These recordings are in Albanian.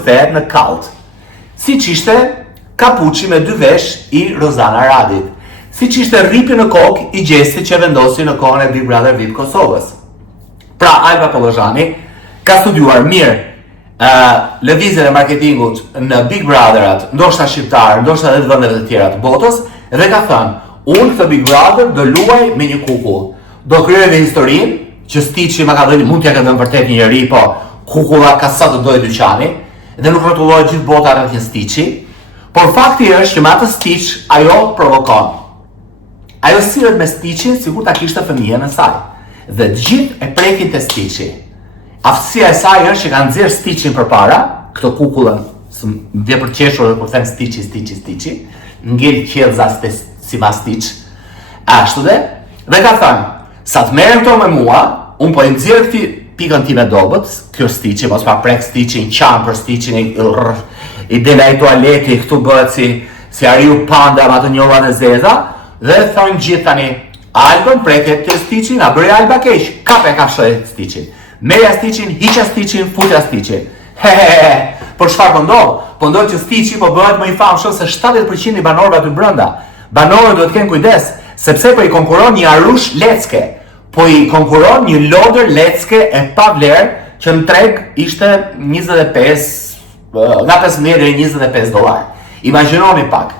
kthehet në kalt. Siç ishte kapuçi me 2 vesh i Rozana Radit. Siç ishte rripi në kokë i Gjesti që vendosi në kohën e Big Brother VIP Kosovës. Pra Alba Pollozhani ka studiuar mirë lëvizjen e marketingut në Big Brotherat, ndoshta shqiptar, ndoshta edhe vendeve të tjera të botës, dhe ka thënë, unë këtë Big Brother do luaj me një kukull. Do kryej edhe historinë që Stiçi ma ka dhënë, mund t'ja ka dhënë vërtet një njeri, po kukulla ka sa të dojë dyqani, dhe nuk rrotullohet gjithë bota rreth një Stiçi, por fakti është që me atë Stiç ajo provokon. Ajo sillet me Stiçin sikur ta kishte fëmijën e saj, dhe të gjithë e prekin te Stiçi. Aftësia e saj është që ka nxjerr Stiçin përpara, këtë kukullën, dhe për qeshur dhe kur them Stiçi, ngel qellza si mas Stiç, ashtu dhe ka thënë, sa të merrem këto me mua, unë po i nxjerr këti pikën time dobët, kjo Stiçi, mos pa prek Stiçin, qan për Stiçin, i del ai tualeti, këtu bëhet si ariu panda me atë njollat e zeza, dhe thonë gjithë tani, Albën preket të Stiçin, a bëri Alba keq, kape ka shoj Stiçin. Merja Stiçin, hiqa Stiçin, futja Stiçin. Por çfarë po ndodh? Po ndodh që Stiçi po bëhet më i famshëm se 70% i banorëve aty brenda. Banorët duhet të kenë kujdes, sepse po i konkuron një Arush Lecke, po i konkuron një lodër Lecke e pa vlerë që në treg ishte 25, nga 15 deri $25. Imagjinoni pak.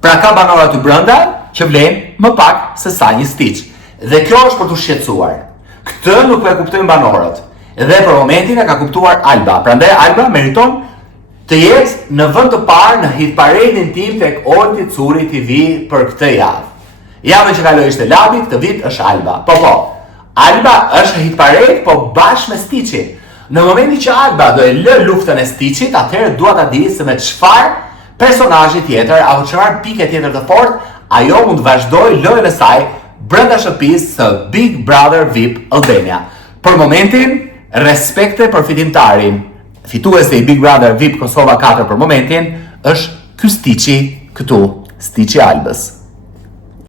Pra ka banorë aty brenda që vlen më pak se sa një Stiç. Dhe kjo është për t'u shqetësuar. Këtë nuk e kuptojnë banorët. Dhe për momentin e ka kuptuar Alba. Prandaj Alba meriton të jetë në vend të parë në hit paradin tim tek Olti Curi TV për këtë javë. Javën që kaloi ishte Labi, këtë vit është Alba. Po. Alba është hit parade, po bashkë me Stiçin. Në momentin që Alba do e lë luftën e Stiçit, atëherë dua ta di se me çfarë personazhi tjetër apo çfarë pike tjetër të fortë ajo mund të vazhdojë lojën e saj brenda shtëpisë së Big Brother VIP Albania. Për momentin, respekte për fitimtarin. Fituesi i Big Brother VIP Kosova 4 për momentin është ky Stiçi këtu, Stiçi Albës.